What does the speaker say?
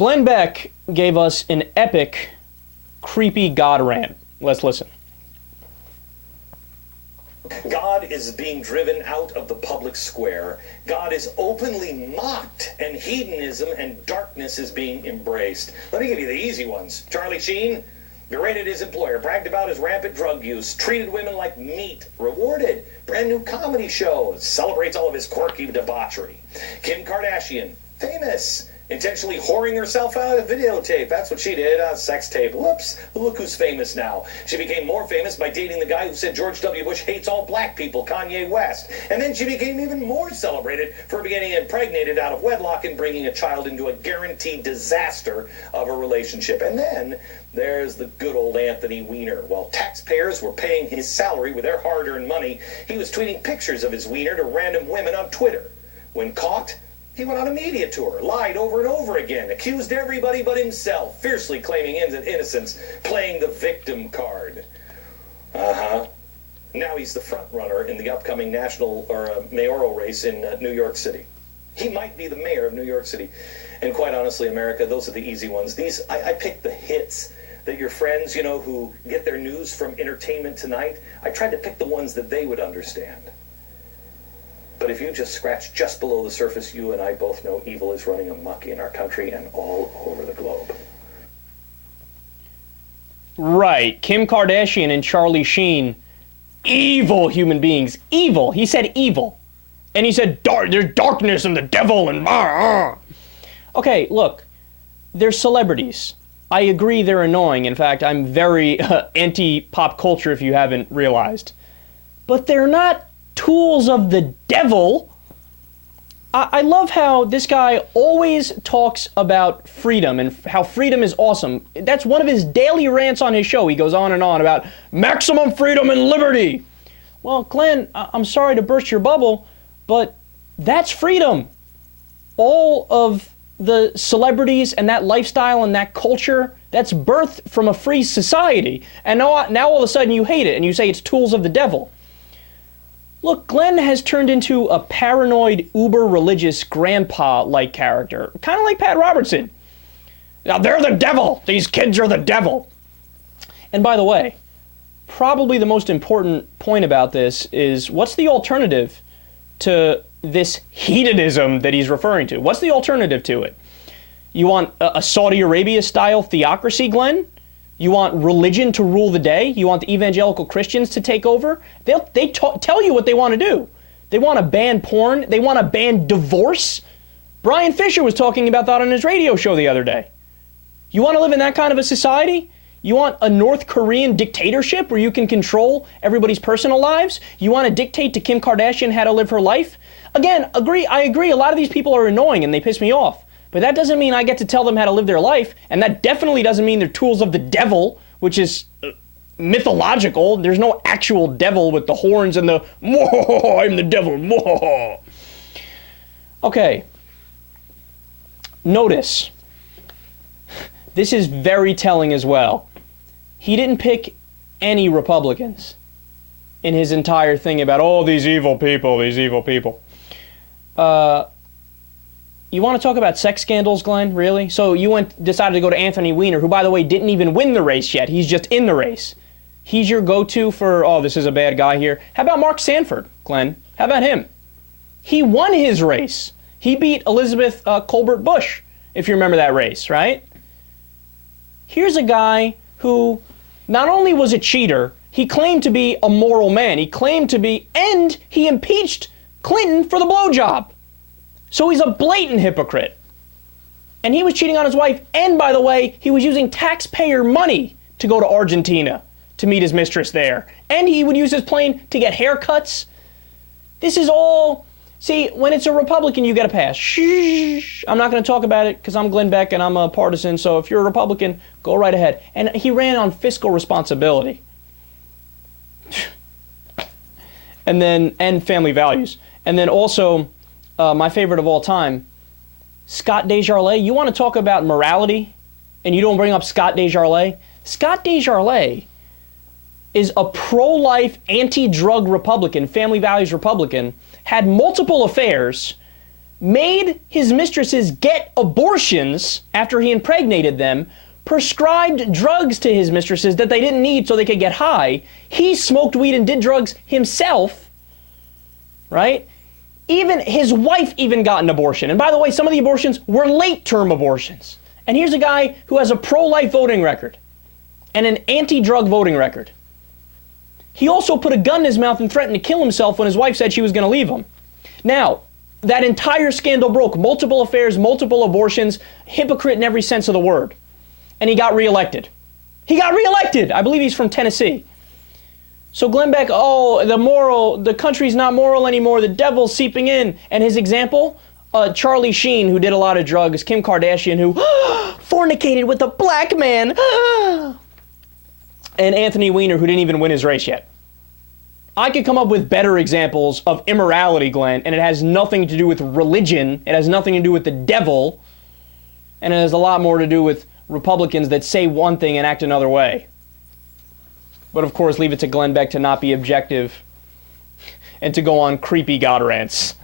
Glenn Beck gave us an epic, creepy God rant. Let's listen. God is being driven out of the public square. God is openly mocked, and hedonism and darkness is being embraced. Let me give you the easy ones. Charlie Sheen berated his employer, bragged about his rampant drug use, treated women like meat, rewarded brand new comedy show, celebrates all of his quirky debauchery. Kim Kardashian, famous, intentionally whoring herself out of videotape. That's what she did, a sex tape. Whoops, look who's famous now. She became more famous by dating the guy who said George W. Bush hates all black people, Kanye West. And then she became even more celebrated for getting impregnated out of wedlock and bringing a child into a guaranteed disaster of a relationship. And then there's the good old Anthony Weiner. While taxpayers were paying his salary with their hard-earned money, he was tweeting pictures of his wiener to random women on Twitter. When caught, he went on a media tour, lied over and over again, accused everybody but himself, fiercely claiming innocence, playing the victim card. Now he's the front runner in the upcoming national or mayoral race in New York City. He might be the mayor of New York City. And quite honestly, America, those are the easy ones. I picked the hits that your friends, who get their news from Entertainment Tonight, I tried to pick the ones that they would understand. But if you just scratch just below the surface, you and I both know evil is running amok in our country and all over the globe. Right. Kim Kardashian and Charlie Sheen, evil human beings. Evil. He said evil. And he said, there's darkness and the devil and... Okay, look. They're celebrities. I agree they're annoying. In fact, I'm very anti-pop culture, if you haven't realized. But they're not tools of the devil. I love how this guy always talks about freedom and how freedom is awesome. That's one of his daily rants on his show. He goes on and on about maximum freedom and liberty. Well, Glenn, I'm sorry to burst your bubble, but that's freedom. All of the celebrities and that lifestyle and that culture, that's birthed from a free society. And now all of a sudden you hate it and you say it's tools of the devil. Look, Glenn has turned into a paranoid, uber-religious grandpa-like character, kind of like Pat Robertson. Now, they're the devil. These kids are the devil. And by the way, probably the most important point about this is, what's the alternative to this hedonism that he's referring to? What's the alternative to it? You want a Saudi Arabia-style theocracy, Glenn? You want religion to rule the day? You want the evangelical Christians to take over? They tell you what they want to do. They want to ban porn. They want to ban divorce. Brian Fisher was talking about that on his radio show the other day. You want to live in that kind of a society? You want a North Korean dictatorship where you can control everybody's personal lives? You want to dictate to Kim Kardashian how to live her life? Again, I agree. A lot of these people are annoying and they piss me off. But that doesn't mean I get to tell them how to live their life, and that definitely doesn't mean they're tools of the devil, which is mythological. There's no actual devil with the horns and the, I'm the devil, Okay. Notice. This is very telling as well. He didn't pick any Republicans in his entire thing about, these evil people, these evil people. You want to talk about sex scandals, Glenn? Really? So you decided to go to Anthony Weiner, who, by the way, didn't even win the race yet. He's just in the race. He's your go-to for, this is a bad guy here. How about Mark Sanford, Glenn? How about him? He won his race. He beat Elizabeth Colbert Bush, if you remember that race, right? Here's a guy who not only was a cheater, he claimed to be a moral man. He claimed to be, and he impeached Clinton for the blowjob. So he's a blatant hypocrite. And he was cheating on his wife, and by the way, he was using taxpayer money to go to Argentina to meet his mistress there. And he would use his plane to get haircuts. This is all... See, when it's a Republican, you get a pass. Shh. I'm not going to talk about it because I'm Glenn Beck and I'm a partisan, so if you're a Republican, go right ahead. And he ran on fiscal responsibility. and family values. And then also... my favorite of all time, Scott Desjardins. You want to talk about morality, and you don't bring up Scott Desjardins? Scott Desjardins is a pro-life, anti-drug Republican, family values Republican, had multiple affairs, made his mistresses get abortions after he impregnated them, prescribed drugs to his mistresses that they didn't need so they could get high. He smoked weed and did drugs himself, right? Even his wife even got an abortion. And by the way, some of the abortions were late-term abortions. And here's a guy who has a pro-life voting record and an anti-drug voting record. He also put a gun in his mouth and threatened to kill himself when his wife said she was going to leave him. Now, that entire scandal broke. Multiple affairs, multiple abortions, hypocrite in every sense of the word. And he got reelected. He got reelected! I believe he's from Tennessee. So Glenn Beck, the country's not moral anymore, the devil's seeping in. And his example, Charlie Sheen, who did a lot of drugs, Kim Kardashian, who fornicated with a black man, and Anthony Weiner, who didn't even win his race yet. I could come up with better examples of immorality, Glenn, and it has nothing to do with religion, it has nothing to do with the devil, and it has a lot more to do with Republicans that say one thing and act another way. But of course, leave it to Glenn Beck to not be objective and to go on creepy God rants.